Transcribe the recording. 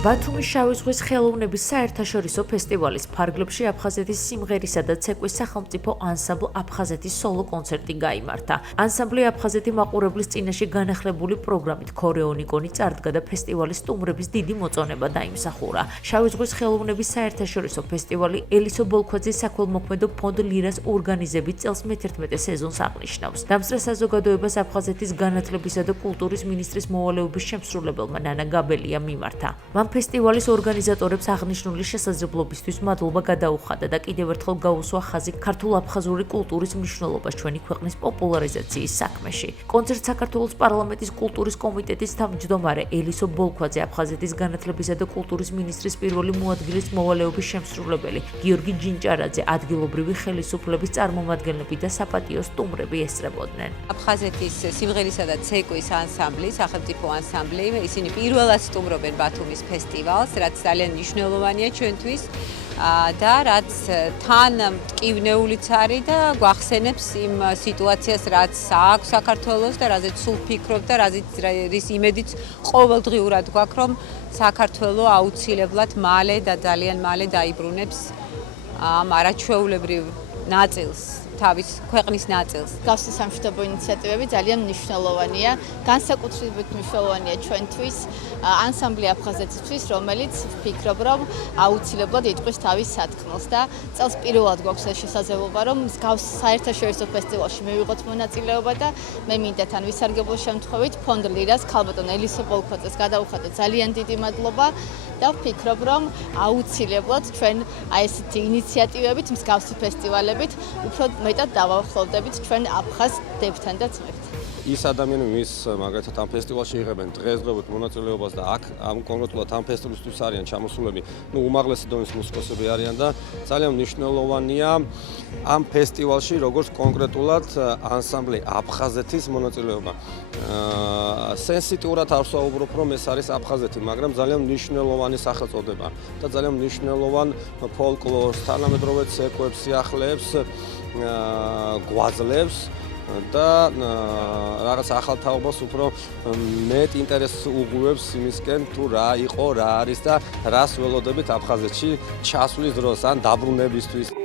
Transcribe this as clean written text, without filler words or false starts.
ბათუმის შავი ზღვის ხელოვნების საერთაშორისო ფესტივალის ფარგლებში აფხაზეთის სიმღერისა და ცეკვის სახელმწიფო ანსამბლ აფხაზეთის სოლო კონცერტი გაიმართა. ანსამბლი აფხაზეთი მაყურებლის წინაშე განახლებული პროგრამით ქორეონიკონი წარდგა და ფესტივალის სტუმრების დიდი მოწონება დაიმსახურა. შავი ზღვის ხელოვნების საერთაშორისო ფესტივალი ელისო ბოლქვაძის საქველმოქმედო ფონდ ლირას ორგანიზებით წელს მე-11 სეზონს აღნიშნავს. დამსწრე საზოგადოებას აფხაზეთის განათლებისა და კულტურის მინისტრის მოვალეობის შემსრულებელმა ნანა გაბელია მიმართა. მან ფესტივალის ორგანიზატორებს აღნიშნული შესაძლებლობისთვის მადლობა გადაუხადა და კიდევ ერთხელ გაუსვა ხაზი ქართულ-აფხაზური კულტურის მნიშვნელობას ჩვენი ქვეყნის პოპულარიზაციის საქმეში. კონცერტს საქართველოს პარლამენტის კულტურის კომიტეტის თავმჯდომარე ელისო ბოლქვაძე, აფხაზეთის განათლებისა და კულტურის მინისტრის პირველი მოადგილის მოვალეობის შემსრულებელი გიორგი ჯინჭარაძე, ადგილობრივი ხელისუფლების წარმომადგენლები და საპატიო სტუმრები ესწრებოდნენ. აფხაზეთის სიმღერისა და ცეკვის ანსამბლი, სახელმწიფო ანსამბლი, ისინი პირველად სტუმრობენ ბათუმის ფესტივალს, რაც ძალიან მნიშვნელოვანია ჩვენთვის და რაც თან მტკივნეულიც არის და გვახსენებს იმ სიტუაციას, რაც აქვს საქართველოს და რაზეც სულ ფიქრობ და რის იმედიც ყოველდღიურად გვაქვს, რომ საქართველო აუცილებლად მალე და ძალიან მალე დაიბრუნებს ამ არაჩვეულებრივ ნაწილს. თავის ქვეყნის ნაწილს. Გავსი სამშვიდობო ინიციატივები ძალიან მნიშვნელოვანია, განსაკუთრებით მნიშვნელოვანია ჩვენთვის, ანსამბლი აფხაზეთისთვის, რომელიც ვფიქრობ, რომ აუცილებლად იტყვის თავის სათქმელს და წელს პირველად გვაქვს ეს შესაძლებლობა, რომ მსგავს საერთაშორისო ფესტივალში მივიღოთ მონაწილეობა და მე მინდა თან ვისარგებლო შემთხვევით ფონდ ლირას ქალბატონ ელისო ბოლქვაძეს გადავუხადო ძალიან დიდი მადლობა და ვფიქრობ, რომ აუცილებლად ჩვენ აი ესეთი ინიციატივებით, მსგავსი ფესტივალებით უფრო მეტად დავახლოვდებით ჩვენ აფხაზ დებთან და ძმებთან. ის ადამიანები, ვის მაგალითად ამ ფესტივალში იღებენ დღესდღეობით მონაწილეობას და აქ ამ კონკრეტულად ამ ფესტივალისთვის არიან ჩამოსულები, უმაღლესი დონის მუსიკოსები არიან და ძალიან მნიშვნელოვანია ამ ფესტივალში როგორც კონკრეტულად ანსამბლი აფხაზეთის მონაწილეობა. სენსიტიურად არ ვსაუბრობ, რომ ეს არის აფხაზეთი, მაგრამ ძალიან მნიშვნელოვანი სახელწოდება და ძალიან მნიშვნელოვან ფოლკლორს, თანამედროვე ცეკვებს, სიახლეებს გვაძლევს და რაღაც ახალ თაობას უფრო მეტ ინტერესს უღუებს იმისკენ თუ რა იყო, რა არის და რას ველოდებით აფხაზეთში ჩასვლის დროს ან დაბრუნებისთვის.